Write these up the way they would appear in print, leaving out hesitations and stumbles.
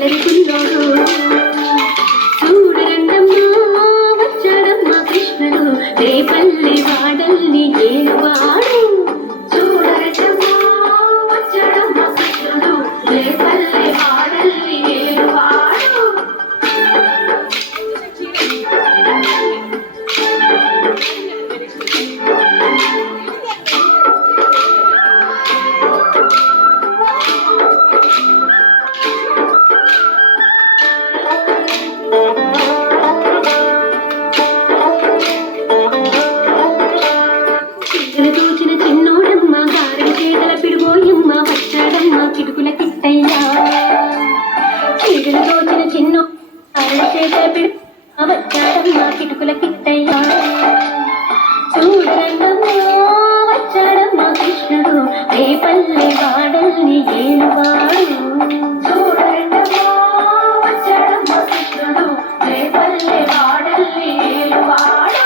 అల్లరి పుల్లోడు చూడరండమ్మా వచ్చాడమ్మ కృష్ణుడు రేపల్లి వాడల్ని ఏలువాడు చూడరండమ్మా వచ్చాడమ్మ కృష్ణుడు రేపల్లి వాడల్ని ఏలువాడు చూచిన చిన్నోడమ్మ గారెల చేతల పిడుగోయమ్మ వచ్చాడమ్మ కిటుకుల కిట్టయ్యా చీడలు తోచిన చిన్నో గారెల చేతల పిడు వచ్చాడమ్మ కిటుకుల కిట్టయ్యా చూడండమ్మా వచ్చాడమ్మ కృష్ణుడు రేపల్లి వాడల్ని ఏలువాడు చూడండమ్మా వచ్చాడమ్మ కృష్ణుడు రేపల్లి వాడల్ని ఏలువాడు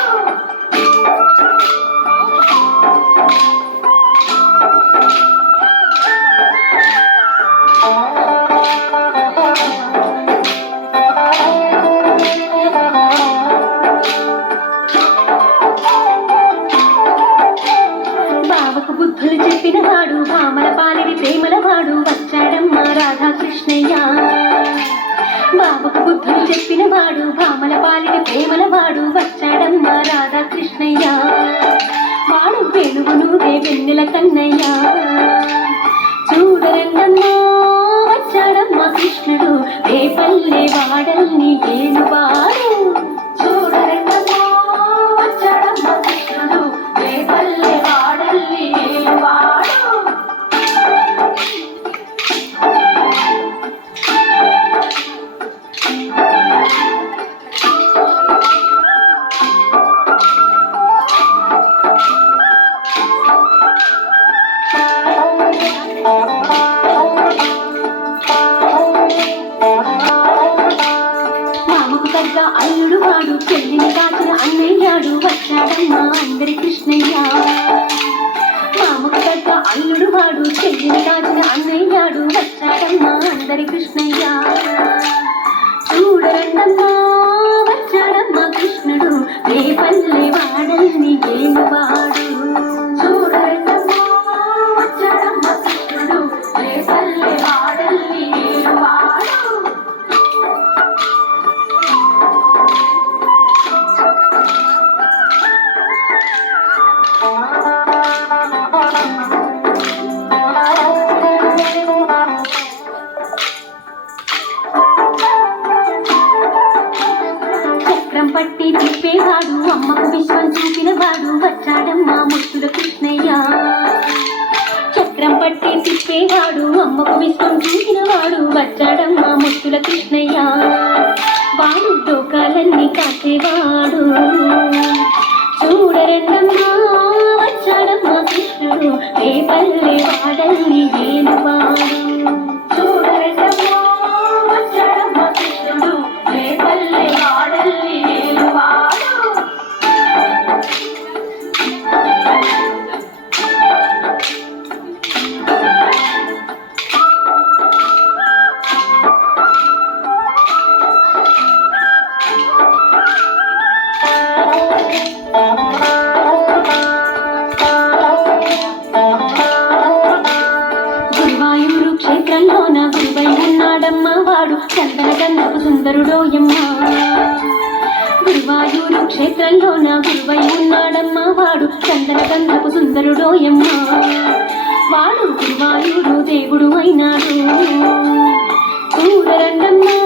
బావకు బుద్ధులు చెప్పిన వాడు భామల పాలిడి ప్రేమల వాడు వచ్చాడమ్మ రాధాకృష్ణయ్య బావకు బుద్ధులు చెప్పిన వాడు భామల పాలిడి ప్రేమల వాడు వచ్చాడమ్మ రాధాకృష్ణయ్య వాడు వెలుగునుదే వెన్నెల కన్నయ్య చూడరండమ్మా వచ్చాడమ్మ కృష్ణుడు రేపల్లి వాడల్ని ఏలువాడు చూడరండమ్మా వచ్చాడమ్మ కృష్ణుడు రేపల్లి వాడల్ని ఏలువాడు మామకు పెద్ద అల్లుడు వాడు చెల్లిని కాచిన అన్నయ్యాడు వచ్చాడమ్మా అందరి కృష్ణయ్య మామకు పెద్ద అల్లుడు వాడు చెల్లిని కాచిన అన్నయ్యాడు వచ్చాడమ్మా అందరి కృష్ణయ్య చూడరండమ్మా వచ్చాడమ్మా కృష్ణుడు రేపల్లి వాడల్ని ఏలువాడు చూడరండమ్మా వచ్చాడమ్మా కృష్ణుడు రేపల్లి వాడల్ని ఏలువాడు చక్రం పట్టి తిప్పేవాడు అమ్మకు విశ్వం చూపినవాడు వచ్చాడమ్మా ముత్తుల కృష్ణయ్య చక్రం పట్టి తిప్పేవాడు అమ్మకు విశ్వం చూపినవాడు వచ్చాడమ్మా ముత్తుల కృష్ణయ్య వాడు డోకాలన్నీ కాసేవాడు చూడరండమ్మా వచ్చాడమ్మా కృష్ణుడు రేపల్లి వాడల్ని ఏలువాడు చూడరండమ్మా వచ్చాడమ్మా కృష్ణుడు రేపల్లి వాడల్ని ఏలువాడు గురువాయూరు క్షేత్రంలోన గురువై ఉన్నాడమ్మ వాడు చందన గంధపు సుందరుడోయమ్మ గురువాయూరు క్షేత్రంలోన గురువై ఉన్నాడమ్మ వాడు చందన గంధపు సుందరుడోయమ్మ వాడు గురువాయూరు దేవుడు అయినాడు చూడరండమ్మా